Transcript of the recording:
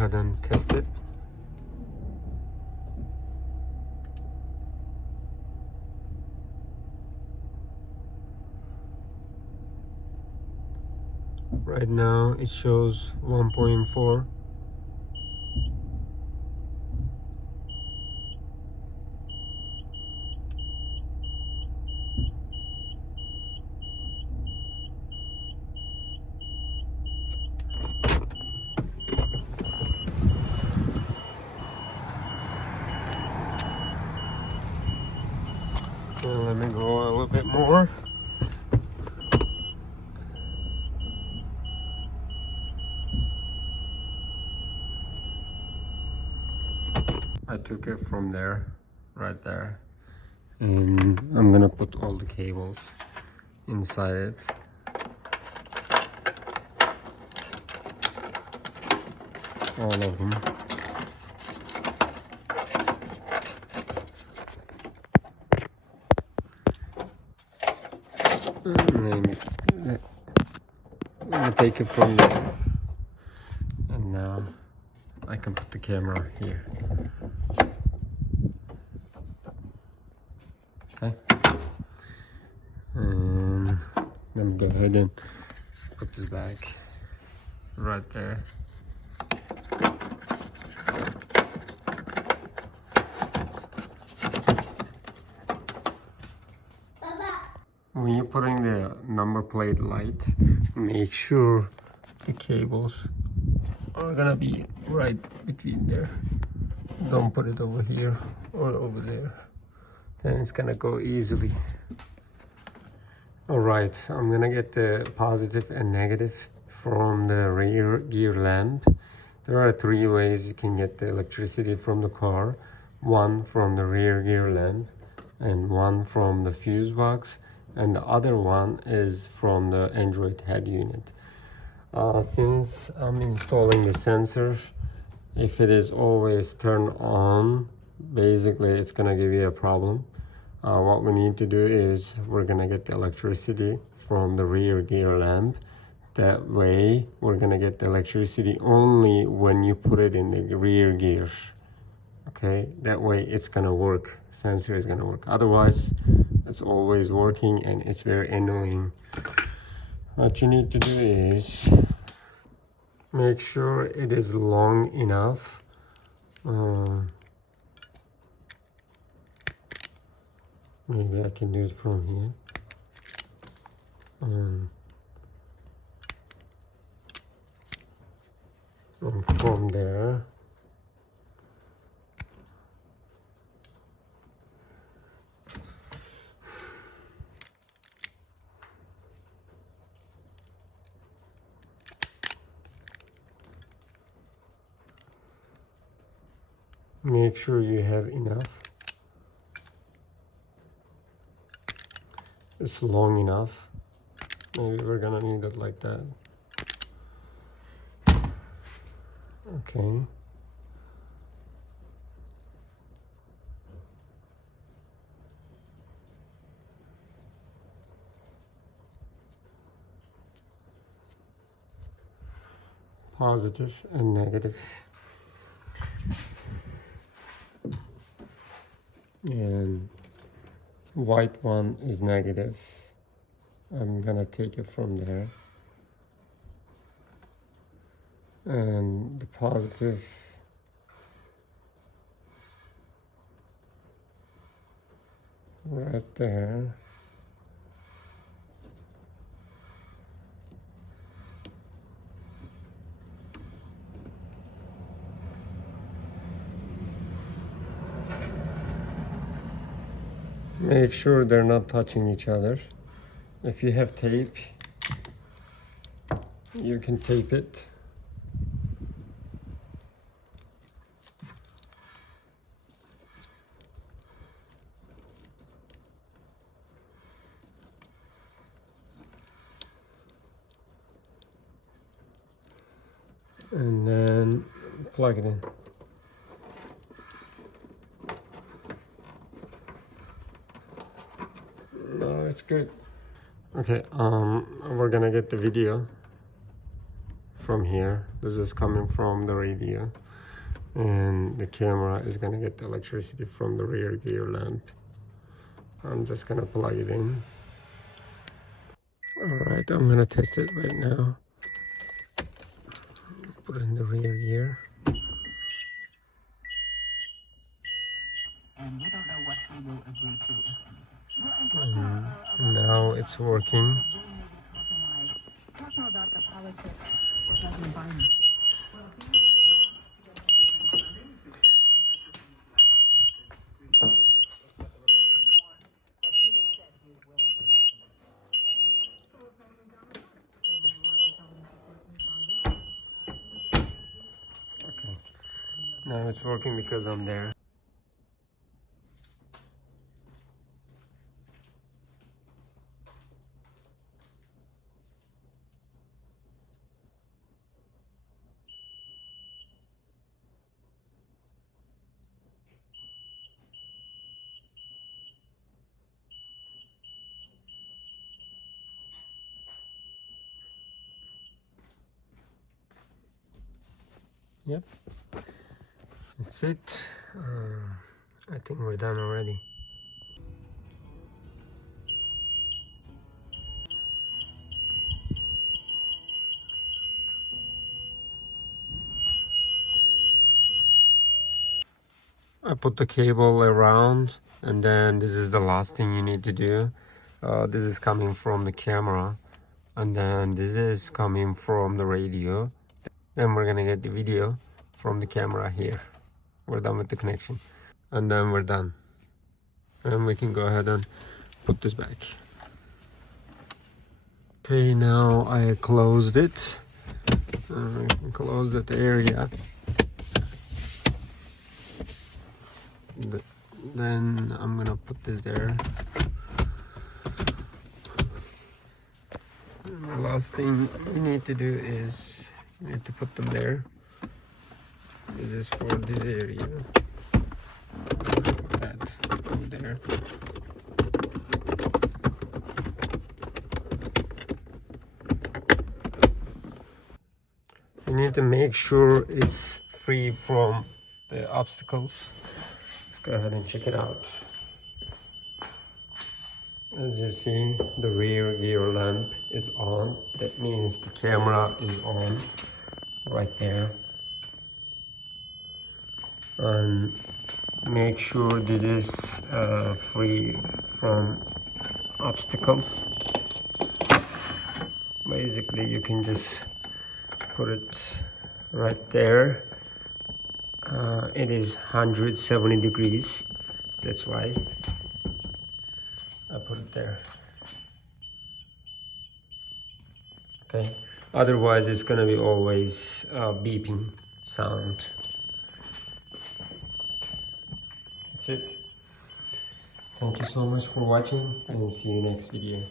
ahead and test it. Right now it shows 1.4. Let me go a little bit more. I took it from there, right there, and I'm gonna put all the cables inside it. All of them. Let me take it from there, and now I can put the camera here. Okay, and let me go ahead and put this back right there. When you're putting the number plate light, make sure the cables are gonna be right between there. Don't put it over here or over there. Then it's gonna go easily. Alright, I'm gonna get the positive and negative from the rear gear lamp. There are 3 ways you can get the electricity from the car. 1 from the rear gear lamp, and 1 from the fuse box, and the other one is from the Android head unit. Since I'm installing the sensor, if it is always turned on, basically it's gonna give you a problem. What we need to do is we're gonna get the electricity from the rear gear lamp. That way we're gonna get the electricity only when you put it in the rear gears. Okay, that way it's gonna work, sensor is gonna work. Otherwise it's always working and it's very annoying. What you need to do is make sure it is long enough. Maybe I can do it from here. And from there. Make sure you have enough. It's long enough. Maybe we're gonna need it like that. Okay. Positive and negative. And white one is negative. I'm gonna take it from there. And the positive right there. Make sure they're not touching each other. If you have tape, you can tape it. And then plug it in. No, it's good. Okay, we're gonna get the video from here. This is coming from the radio, and the camera is gonna get the electricity from the rear gear lamp. I'm just gonna plug it in. All right, I'm gonna test it right now. Put it in the rear gear. And we don't know what he will agree to, if And now it's working. Talk more about the politics of President Biden. Okay, now it's working because I'm there. Yep, that's it. I think we're done already. I put the cable around, and then this is the last thing you need to do. This is coming from the camera, and then this is coming from the radio. Then we're gonna get the video from the camera here. We're done with the connection, and then we're done. And we can go ahead and put this back. Okay, now I closed it. Close that area. Then I'm gonna put this there. And the last thing you need to do is you need to put them there. This is for this area. Put that over there. You need to make sure it's free from the obstacles. Let's go ahead and check it out. As you see, the rear gear lamp is on. That means the camera is on right there. And make sure this is free from obstacles. Basically, you can just put it right there. It is 170 degrees. That's why I put it there. Okay. Otherwise, it's gonna be always beeping sound. That's it. Thank you so much for watching, and see you next video.